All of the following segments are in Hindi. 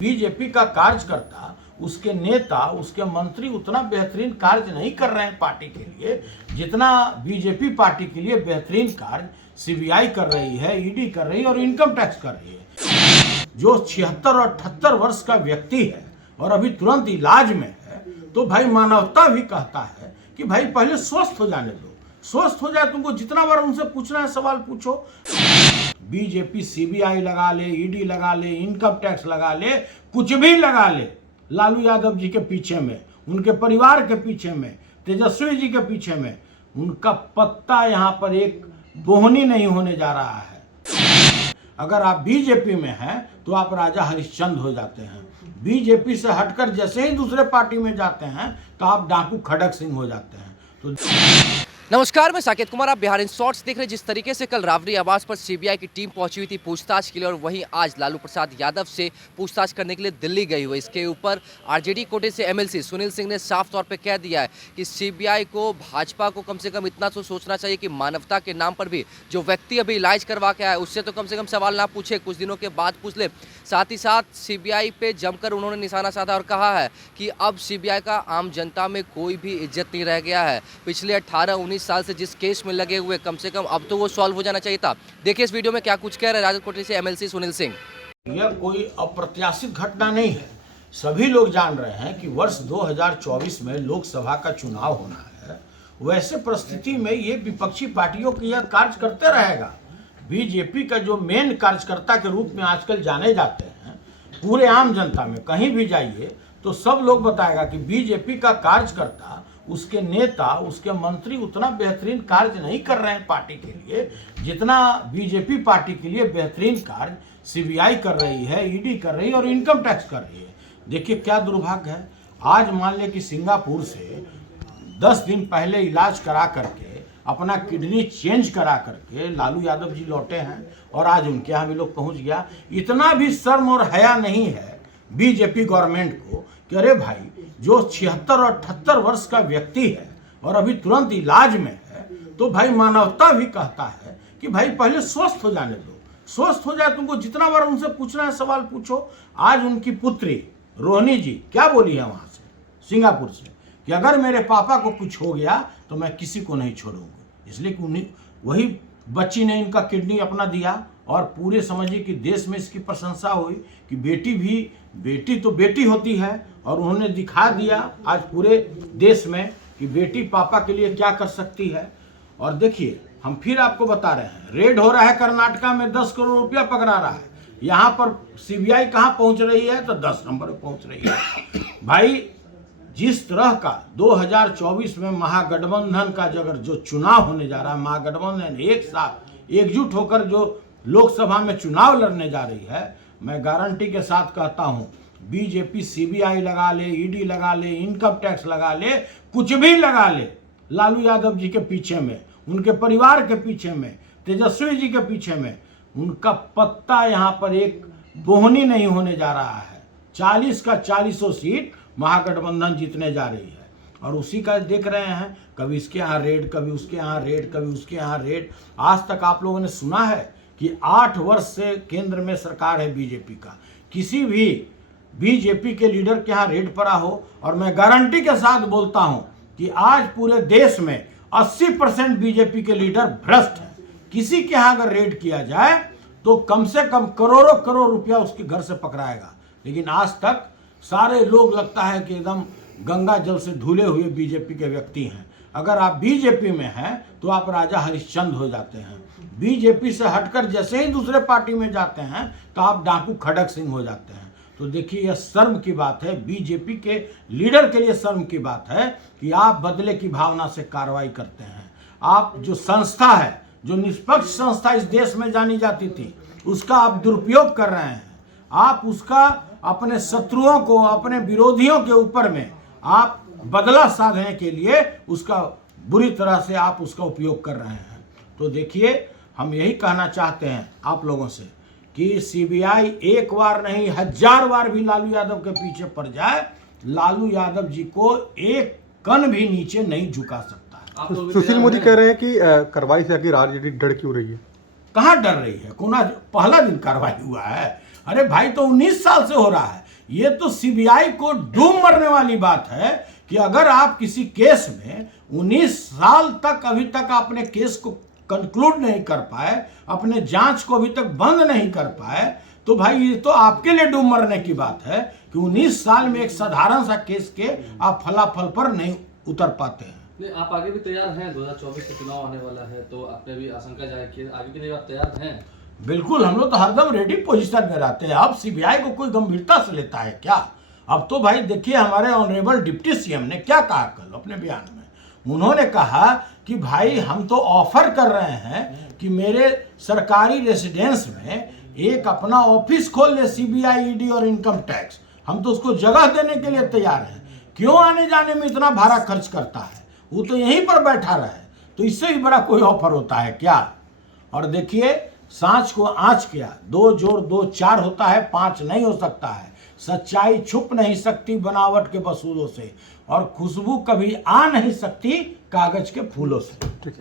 बीजेपी का कार्यकर्ता, उसके नेता, उसके मंत्री उतना बेहतरीन कार्य नहीं कर रहे हैं पार्टी के लिए, जितना बीजेपी पार्टी के लिए बेहतरीन कार्य सीबीआई कर रही है, ईडी कर रही है और इनकम टैक्स कर रही है। जो 76 और 78 वर्ष का व्यक्ति है और अभी तुरंत इलाज में है, तो भाई मानवता भी कहता है कि भाई पहले स्वस्थ हो जाने दो। स्वस्थ हो जाए, तुमको जितना बार उनसे पूछना है सवाल पूछो। बीजेपी सीबीआई लगा ले, ईडी लगा ले, इनकम टैक्स लगा ले, कुछ भी लगा ले, लालू यादव जी के पीछे में, उनके परिवार के पीछे में, तेजस्वी जी के पीछे में, उनका पत्ता यहाँ पर एक बोहनी नहीं होने जा रहा है। अगर आप बीजेपी में हैं तो आप राजा हरिश्चंद्र हो जाते हैं। बीजेपी से हटकर जैसे ही दूसरे पार्टी में जाते हैं तो आप डाकू खड़क सिंह हो जाते हैं। तो नमस्कार, मैं साकेत कुमार। आप बिहार इन शॉर्ट्स देख रहे हैं। जिस तरीके से कल राबड़ी आवास पर सीबीआई की टीम पहुंची हुई थी पूछताछ के लिए, और वहीं आज लालू प्रसाद यादव से पूछताछ करने के लिए दिल्ली गई हुई, इसके ऊपर आरजेडी कोटे से एमएलसी सुनील सिंह ने साफ तौर पे कह दिया है कि सीबीआई को, भाजपा को कम से कम इतना तो सोचना चाहिए कि मानवता के नाम पर भी जो व्यक्ति अभी इलाज करवा के आया उससे तो कम से कम सवाल ना पूछे, कुछ दिनों के बाद पूछ ले। साथ ही साथ सीबीआई पे जमकर उन्होंने निशाना साधा और कहा है कि अब सीबीआई का आम जनता में कोई भी इज्जत नहीं रह गया है। पिछले 18-19 साल से जिस केस में लगे हुए, कम से कम अब तो वो सॉल्व हो जाना चाहिए था। देखिए इस वीडियो में क्या कुछ कह रहे हैं राजद कोटे से एमएलसी सुनील सिंह। यह कोई अप्रत्याशित घटना नहीं है। सभी लोग जान रहे हैं कि वर्ष 2024 में लोकसभा का चुनाव होना है। वैसे परिस्थिति में ये विपक्षी पार्टियों की यह कार्य करते रहेगा। बीजेपी का जो मेन कार्यकर्ता के रूप में आजकल जाने जाते हैं, पूरे आम जनता में कहीं भी जाइए तो सब लोग बताएगा कि बीजेपी का कार्यकर्ता, उसके नेता, उसके मंत्री उतना बेहतरीन कार्य नहीं कर रहे हैं पार्टी के लिए, जितना बीजेपी पार्टी के लिए बेहतरीन कार्य सीबीआई कर रही है, ईडी कर रही है और इनकम टैक्स कर रही है। देखिए क्या दुर्भाग्य है। आज मान ले कि सिंगापुर से 10 दिन पहले इलाज करा करके, अपना किडनी चेंज करा करके लालू यादव जी लौटे हैं और आज उनके यहाँ भी लोग पहुँच गया। इतना भी शर्म और हया नहीं है बीजेपी गवर्नमेंट को कि अरे भाई, जो 76 और 78 वर्ष का व्यक्ति है और अभी तुरंत इलाज में है, तो भाई मानवता भी कहता है कि भाई पहले स्वस्थ हो जाने दो। स्वस्थ हो जाए, तुमको जितना बार उनसे पूछना है सवाल पूछो। आज उनकी पुत्री रोहिणी जी क्या बोली है वहाँ से, सिंगापुर से, कि अगर मेरे पापा को कुछ हो गया तो मैं किसी को नहीं छोड़ूंगा। इसलिए कि उन्हीं वही बच्ची ने इनका किडनी अपना दिया और पूरे समझिए कि देश में इसकी प्रशंसा हुई कि बेटी तो बेटी होती है, और उन्होंने दिखा दिया आज पूरे देश में कि बेटी पापा के लिए क्या कर सकती है। और देखिए, हम फिर आपको बता रहे हैं, रेड हो रहा है कर्नाटका में, 10 करोड़ रुपया पकड़ा रहा है। यहाँ पर सीबीआई कहाँ पहुँच रही है तो 10 नंबर पर पहुँच रही है। भाई, जिस तरह का 2024 में महागठबंधन का जो चुनाव होने जा रहा है, महागठबंधन एक साथ एकजुट होकर जो लोकसभा में चुनाव लड़ने जा रही है, मैं गारंटी के साथ कहता हूं, बीजेपी सीबीआई लगा ले, ईडी लगा ले, इनकम टैक्स लगा ले, कुछ भी लगा ले, लालू यादव जी के पीछे में, उनके परिवार के पीछे में, तेजस्वी जी के पीछे में, उनका पत्ता यहाँ पर एक बोहनी नहीं होने जा रहा है। 40 का 40 सीट महागठबंधन जीतने जा रही है। और उसी का देख रहे हैं, कभी इसके यहाँ रेड, कभी उसके यहाँ रेड, कभी उसके यहाँ रेड। आज तक आप लोगों ने सुना है कि 8 वर्ष से केंद्र में सरकार है बीजेपी का, किसी भी बीजेपी के लीडर के यहाँ रेड पड़ा हो। और मैं गारंटी के साथ बोलता हूं कि आज पूरे देश में 80% बीजेपी के लीडर भ्रष्ट हैं। किसी के यहाँ अगर रेड किया जाए तो कम से कम करोड़ों करोड़ रुपया उसके घर से पकड़ाएगा। लेकिन आज तक सारे लोग लगता है कि एकदम गंगा जल से धुले हुए बीजेपी के व्यक्ति हैं। अगर आप बीजेपी में हैं तो आप राजा हरिश्चंद्र हो जाते हैं। बीजेपी से हटकर जैसे ही दूसरे पार्टी में जाते हैं तो आप डाकू खड़क सिंह हो जाते हैं। तो देखिए, यह शर्म की बात है, बीजेपी के लीडर के लिए शर्म की बात है कि आप बदले की भावना से कार्रवाई करते हैं। आप जो संस्था है, जो निष्पक्ष संस्था इस देश में जानी जाती थी, उसका आप दुरुपयोग कर रहे हैं। आप उसका अपने शत्रुओं को, अपने विरोधियों के ऊपर में आप बदला साधने के लिए उसका बुरी तरह से आप उसका उपयोग कर रहे हैं। तो देखिए, हम यही कहना चाहते हैं आप लोगों से कि सीबीआई एक बार नहीं 1000 बार भी लालू यादव के पीछे पड़ जाए, लालू यादव जी को एक कण भी नीचे नहीं झुका सकता है। सुशील मोदी कह रहे हैं कि कार्रवाई से आखिर आरजेडी डर क्यों रही है? कहाँ डर रही है? कोना पहला दिन कार्रवाई हुआ है? अरे भाई, तो 19 साल से हो रहा है। ये तो सीबीआई को डूब मरने वाली बात है कि अगर आप किसी केस में 19 साल तक अभी तक आपने केस को कंक्लूड नहीं कर पाए, अपने जांच को अभी तक बंद नहीं कर पाए, तो भाई ये तो आपके लिए डूब मरने की बात है कि 19 साल में एक साधारण सा केस के आप फलाफल पर नहीं उतर पाते हैं। नहीं, आप आगे भी तैयार हैं? 2024 से चुनाव आने वाला है, तो आपने भी आशंका जाहिर की, आगे के लिए आप तैयार हैं? बिल्कुल, हम लोग तो हरदम रेडी पोजीशन में रहते हैं। अब सीबीआई को कोई गंभीरता से लेता है क्या? अब तो भाई देखिए, हमारे ऑनरेबल डिप्टी सीएम ने क्या कहा कल अपने बयान में। उन्होंने कहा कि भाई हम तो ऑफर कर रहे हैं कि मेरे सरकारी रेसिडेंस में एक अपना ऑफिस खोल ले सीबीआई, ईडी और इनकम टैक्स। हम तो उसको जगह देने के लिए तैयार हैं। क्यों आने जाने में इतना भाड़ा खर्च करता है? वो तो यहीं पर बैठा रहे। तो इससे भी बड़ा कोई ऑफर होता है क्या? और देखिए, सांच को आँच किया, 2 जोड़ 2 4 होता है, 5 नहीं हो सकता है। सच्चाई छुप नहीं सकती बनावट के वसूलों से, और खुशबू कभी आ नहीं सकती कागज के फूलों से।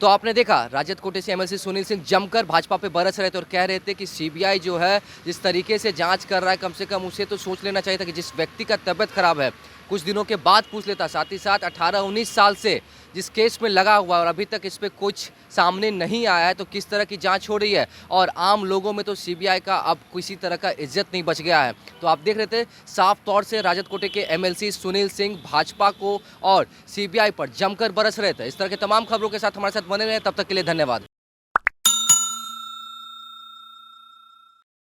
तो आपने देखा, राजद कोटे से एमएलसी सुनील सिंह जमकर भाजपा पे बरस रहे थे और कह रहे थे कि सीबीआई जो है जिस तरीके से जांच कर रहा है, कम से कम उसे तो सोच लेना चाहिए था कि जिस व्यक्ति का तबीयत खराब है कुछ दिनों के बाद पूछ लेता। साथ ही साथ 18-19 साल से जिस केस में लगा हुआ है और अभी तक इस पर कुछ सामने नहीं आया है, तो किस तरह की जांच हो रही है। और आम लोगों में तो सीबीआई का अब किसी तरह का इज्जत नहीं बच गया है। तो आप देख रहे थे साफ तौर से राजद कोटे के एमएलसी सुनील सिंह भाजपा को और सीबीआई पर जमकर बरस रहे थे। इस तरह के तमाम खबरों के साथ हमारे साथ बने रहे। तब तक के लिए धन्यवाद।